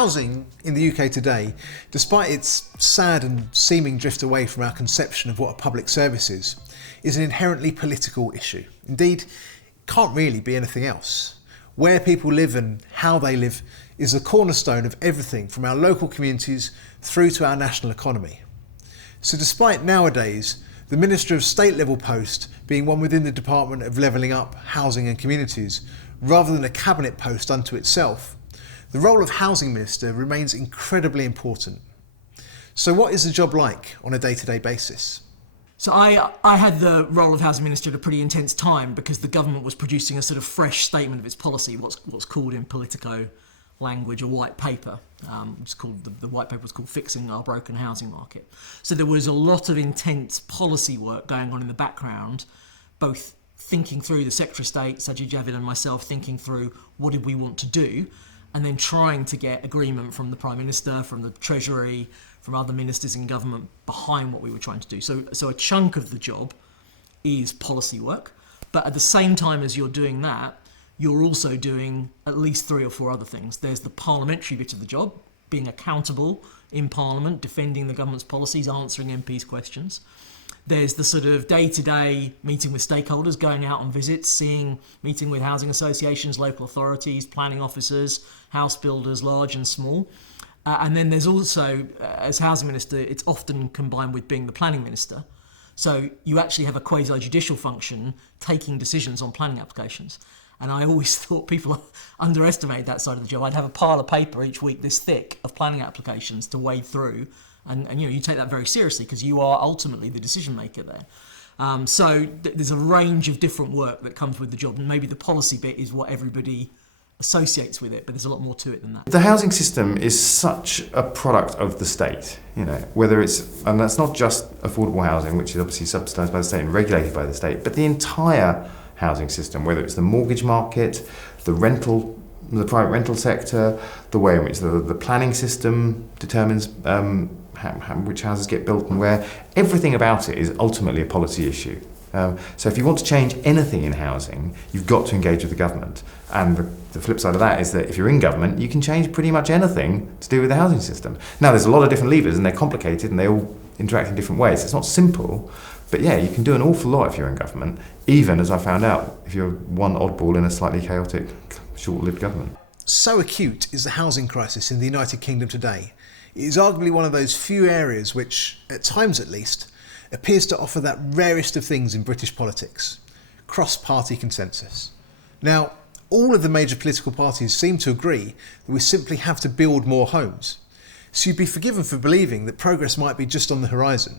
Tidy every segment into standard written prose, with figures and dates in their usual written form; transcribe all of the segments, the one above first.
Housing in the UK today, despite its sad and seeming drift away from our conception of what a public service is an inherently political issue. Indeed, it can't really be anything else. Where people live and how they live is the cornerstone of everything from our local communities through to our national economy. So despite nowadays the Minister of State level post being one within the Department of Levelling Up, Housing and Communities, rather than a cabinet post unto itself, the role of Housing Minister remains incredibly important. So what is the job like on a day-to-day basis? So I had the role of Housing Minister at a pretty intense time because the government was producing a sort of fresh statement of its policy, what's called in Politico language a white paper. It's called the white paper was called Fixing Our Broken Housing Market. So there was a lot of intense policy work going on in the background, both thinking through the Secretary of State, Sajid Javid and myself thinking through what did we want to do, and then trying to get agreement from the Prime Minister, from the Treasury, from other ministers in government behind what we were trying to do. So a chunk of the job is policy work, but at the same time as you're doing that, you're also doing at least 3 or 4 other things. There's the parliamentary bit of the job, being accountable in Parliament, defending the government's policies, answering MPs' questions. There's the sort of day-to-day meeting with stakeholders, going out on visits, meeting with housing associations, local authorities, planning officers, house builders, large and small. And then there's also, as Housing Minister, it's often combined with being the Planning Minister. So you actually have a quasi-judicial function taking decisions on planning applications. And I always thought people underestimate that side of the job. I'd have a pile of paper each week this thick of planning applications to wade through. And you take that very seriously because you are ultimately the decision maker there. So there's a range of different work that comes with the job. And maybe the policy bit is what everybody associates with it, but there's a lot more to it than that. The housing system is such a product of the state, whether it's, and that's not just affordable housing, which is obviously subsidised by the state and regulated by the state, but the entire housing system, whether it's the mortgage market, the private rental sector, the way in which the planning system determines which houses get built and where, everything about it is ultimately a policy issue. So if you want to change anything in housing, you've got to engage with the government. And the flip side of that is that if you're in government, you can change pretty much anything to do with the housing system. Now, there's a lot of different levers and they're complicated and they all interact in different ways. It's not simple, but yeah, you can do an awful lot if you're in government, even, as I found out, if you're one oddball in a slightly chaotic, short-lived government. So acute is the housing crisis in the United Kingdom today. It is arguably one of those few areas which, at times at least, appears to offer that rarest of things in British politics, cross-party consensus. Now, all of the major political parties seem to agree that we simply have to build more homes. So you'd be forgiven for believing that progress might be just on the horizon.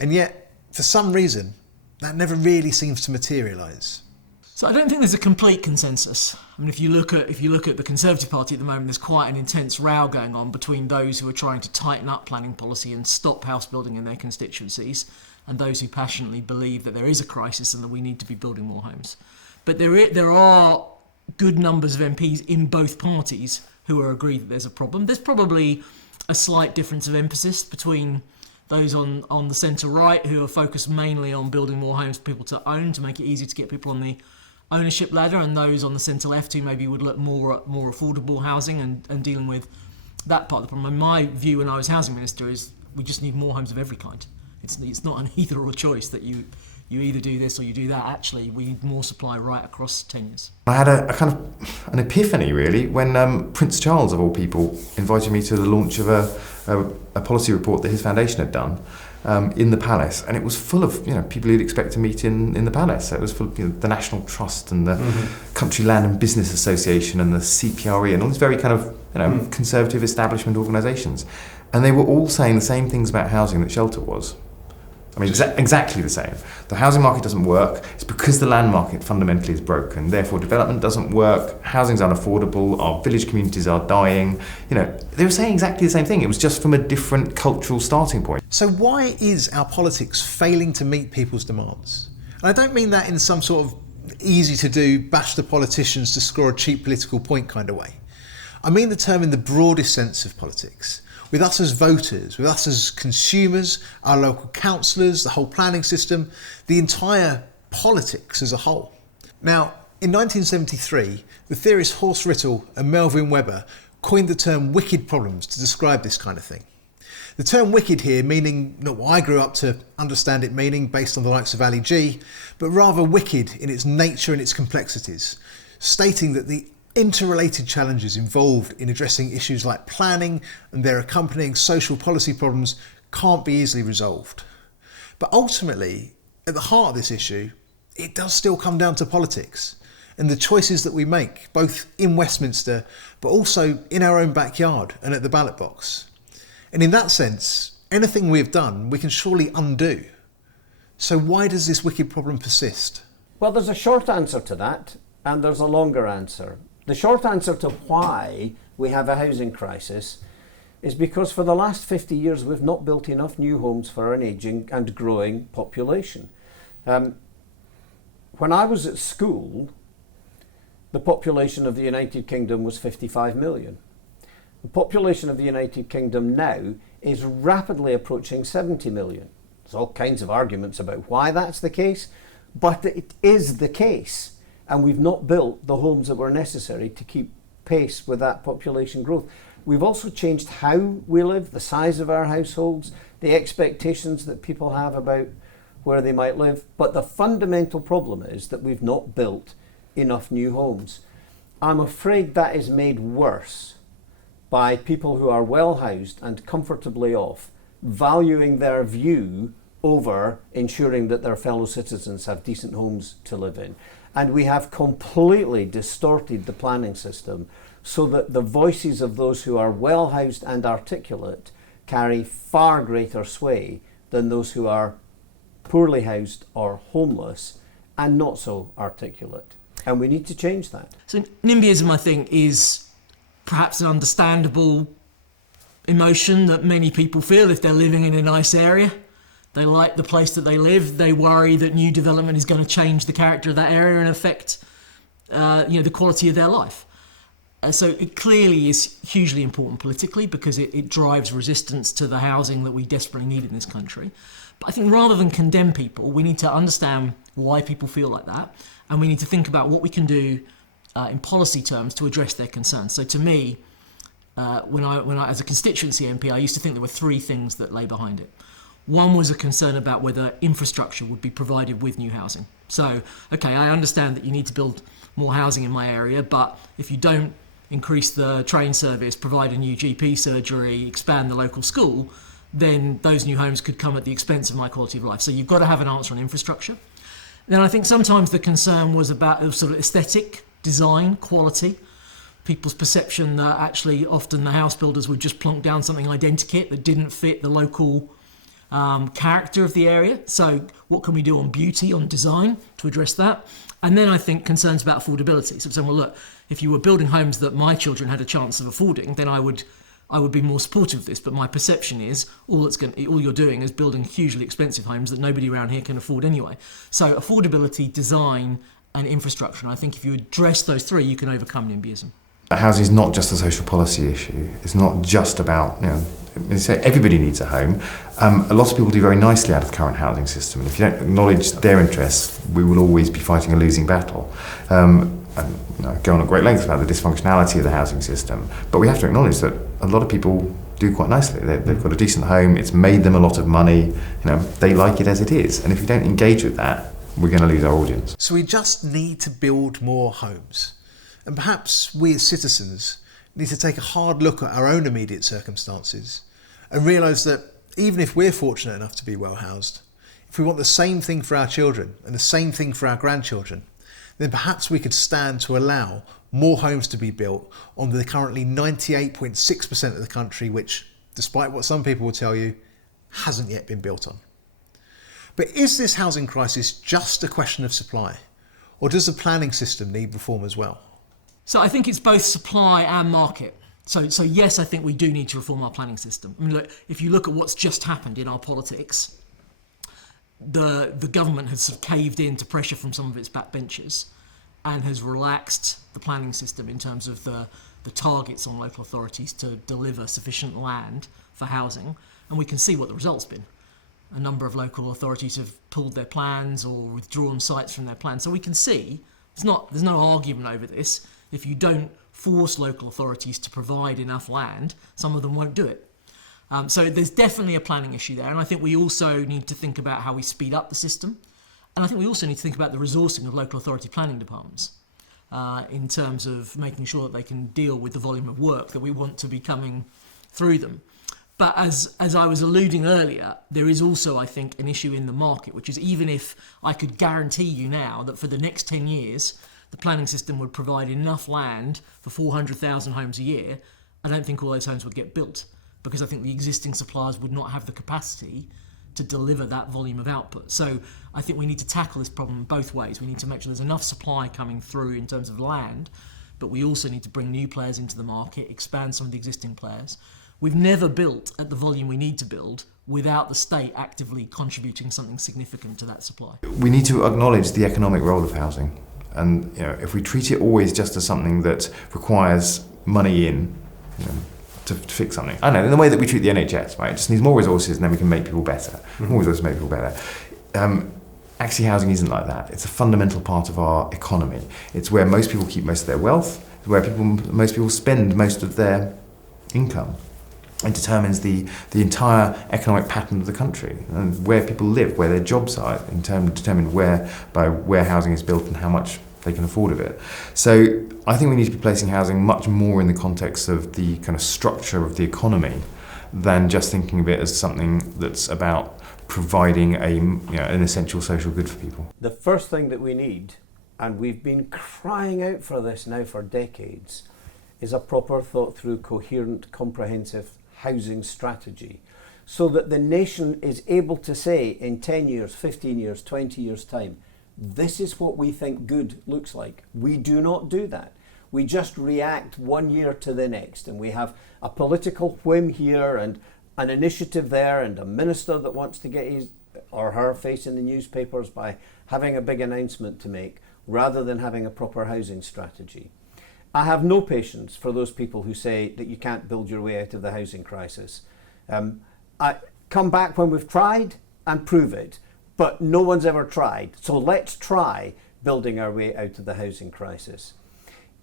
And yet, for some reason, that never really seems to materialise. So I don't think there's a complete consensus. I mean, if you look at the Conservative Party at the moment, there's quite an intense row going on between those who are trying to tighten up planning policy and stop house building in their constituencies, and those who passionately believe that there is a crisis and that we need to be building more homes. But there are good numbers of MPs in both parties who are agreed that there's a problem. There's probably a slight difference of emphasis between those on the centre-right who are focused mainly on building more homes for people to own, to make it easy to get people on the ownership ladder, and those on the centre-left who maybe would look more at more affordable housing and dealing with that part of the problem. And my view when I was Housing Minister is we just need more homes of every kind. It's not an either-or choice that you either do this or you do that. Actually, we need more supply right across 10 years. I had a kind of an epiphany, really, when Prince Charles, of all people, invited me to the launch of a policy report that his foundation had done in the Palace, and it was full of people you'd expect to meet in the Palace. So it was full of the National Trust and the Country Land and Business Association and the CPRE and all these very kind of conservative establishment organisations, and they were all saying the same things about housing that Shelter was. I mean, exactly the same. The housing market doesn't work. It's because the land market fundamentally is broken. Therefore, development doesn't work. Housing's unaffordable. Our village communities are dying. They were saying exactly the same thing. It was just from a different cultural starting point. So why is our politics failing to meet people's demands? And I don't mean that in some sort of easy-to-do, bash the politicians to score a cheap political point kind of way. I mean the term in the broadest sense of politics. With us as voters, with us as consumers, our local councillors, the whole planning system, the entire politics as a whole. Now, in 1973, the theorists Horst Rittel and Melvin Webber coined the term wicked problems to describe this kind of thing. The term wicked here meaning not what I grew up to understand it meaning based on the likes of Ali G, but rather wicked in its nature and its complexities, stating that the interrelated challenges involved in addressing issues like planning and their accompanying social policy problems can't be easily resolved. But ultimately, at the heart of this issue, it does still come down to politics and the choices that we make, both in Westminster, but also in our own backyard and at the ballot box. And in that sense, anything we have done, we can surely undo. So why does this wicked problem persist? Well, there's a short answer to that, and there's a longer answer. The short answer to why we have a housing crisis is because for the last 50 years we've not built enough new homes for an ageing and growing population. When I was at school, the population of the United Kingdom was 55 million. The population of the United Kingdom now is rapidly approaching 70 million. There's all kinds of arguments about why that's the case, but it is the case. And we've not built the homes that were necessary to keep pace with that population growth. We've also changed how we live, the size of our households, the expectations that people have about where they might live. But the fundamental problem is that we've not built enough new homes. I'm afraid that is made worse by people who are well housed and comfortably off, valuing their view over ensuring that their fellow citizens have decent homes to live in. And we have completely distorted the planning system so that the voices of those who are well housed and articulate carry far greater sway than those who are poorly housed or homeless and not so articulate. And we need to change that. So NIMBYism, I think, is perhaps an understandable emotion that many people feel if they're living in a nice area. They like the place that they live. They worry that new development is going to change the character of that area and affect, the quality of their life. So it clearly is hugely important politically because it drives resistance to the housing that we desperately need in this country. But I think rather than condemn people, we need to understand why people feel like that, and we need to think about what we can do in policy terms to address their concerns. So to me, when I as a constituency MP, I used to think there were three things that lay behind it. One was a concern about whether infrastructure would be provided with new housing. So, okay, I understand that you need to build more housing in my area, but if you don't increase the train service, provide a new GP surgery, expand the local school, then those new homes could come at the expense of my quality of life. So you've got to have an answer on infrastructure. Then I think sometimes the concern was about sort of aesthetic, design, quality. People's perception that actually often the house builders would just plonk down something identikit that didn't fit the local character of the area. So what can we do on beauty, on design to address that? And then I think concerns about affordability. So saying, well, look, if you were building homes that my children had a chance of affording, then I would be more supportive of this. But my perception is all you're doing is building hugely expensive homes that nobody around here can afford anyway. So affordability, design, and infrastructure. And I think if you address those three, you can overcome NIMBYism. Housing is not just a social policy issue. It's not just about, they say everybody needs a home. A lot of people do very nicely out of the current housing system. And if you don't acknowledge their interests, we will always be fighting a losing battle. And go on at great lengths about the dysfunctionality of the housing system. But we have to acknowledge that a lot of people do quite nicely. They've got a decent home. It's made them a lot of money. They like it as it is. And if you don't engage with that, we're going to lose our audience. So we just need to build more homes. And perhaps we as citizens need to take a hard look at our own immediate circumstances and realise that even if we're fortunate enough to be well housed, if we want the same thing for our children and the same thing for our grandchildren, then perhaps we could stand to allow more homes to be built on the currently 98.6% of the country, which, despite what some people will tell you, hasn't yet been built on. But is this housing crisis just a question of supply, or does the planning system need reform as well? So I think it's both supply and market. So yes, I think we do need to reform our planning system. I mean, look, if you look at what's just happened in our politics, the government has sort of caved in to pressure from some of its backbenchers and has relaxed the planning system in terms of the targets on local authorities to deliver sufficient land for housing. And we can see what the result's been. A number of local authorities have pulled their plans or withdrawn sites from their plans. So we can see there's no argument over this. If you don't force local authorities to provide enough land, some of them won't do it. So there's definitely a planning issue there, and I think we also need to think about how we speed up the system, and I think we also need to think about the resourcing of local authority planning departments in terms of making sure that they can deal with the volume of work that we want to be coming through them. But as I was alluding earlier, there is also, I think, an issue in the market, which is even if I could guarantee you now that for the next 10 years, the planning system would provide enough land for 400,000 homes a year, I don't think all those homes would get built, because I think the existing suppliers would not have the capacity to deliver that volume of output. So I think we need to tackle this problem both ways. We need to make sure there's enough supply coming through in terms of land, but we also need to bring new players into the market, expand some of the existing players. We've never built at the volume we need to build without the state actively contributing something significant to that supply. We need to acknowledge the economic role of housing. And if we treat it always just as something that requires money in, to fix something. I know, in the way that we treat the NHS, right? It just needs more resources and then we can make people better. More resources make people better. Actually, housing isn't like that. It's a fundamental part of our economy. It's where most people keep most of their wealth. It's where most people spend most of their income. It determines the entire economic pattern of the country and where people live, where their jobs are, determine where housing is built and how much they can afford of it. So I think we need to be placing housing much more in the context of the kind of structure of the economy than just thinking of it as something that's about providing an essential social good for people. The first thing that we need, and we've been crying out for this now for decades, is a proper thought through, coherent, comprehensive housing strategy, so that the nation is able to say in 10 years, 15 years, 20 years time, this is what we think good looks like. We do not do that. We just react 1 year to the next, and we have a political whim here and an initiative there and a minister that wants to get his or her face in the newspapers by having a big announcement to make, rather than having a proper housing strategy. I have no patience for those people who say that you can't build your way out of the housing crisis. I come back when we've tried and prove it, but no one's ever tried. So let's try building our way out of the housing crisis.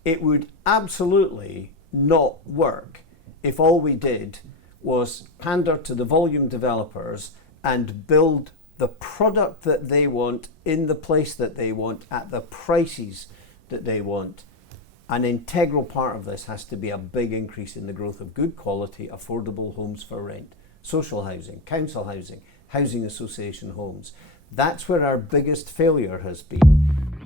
It would absolutely not work if all we did was pander to the volume developers and build the product that they want in the place that they want at the prices that they want. An integral part of this has to be a big increase in the growth of good quality, affordable homes for rent, social housing, council housing, housing association homes. That's where our biggest failure has been.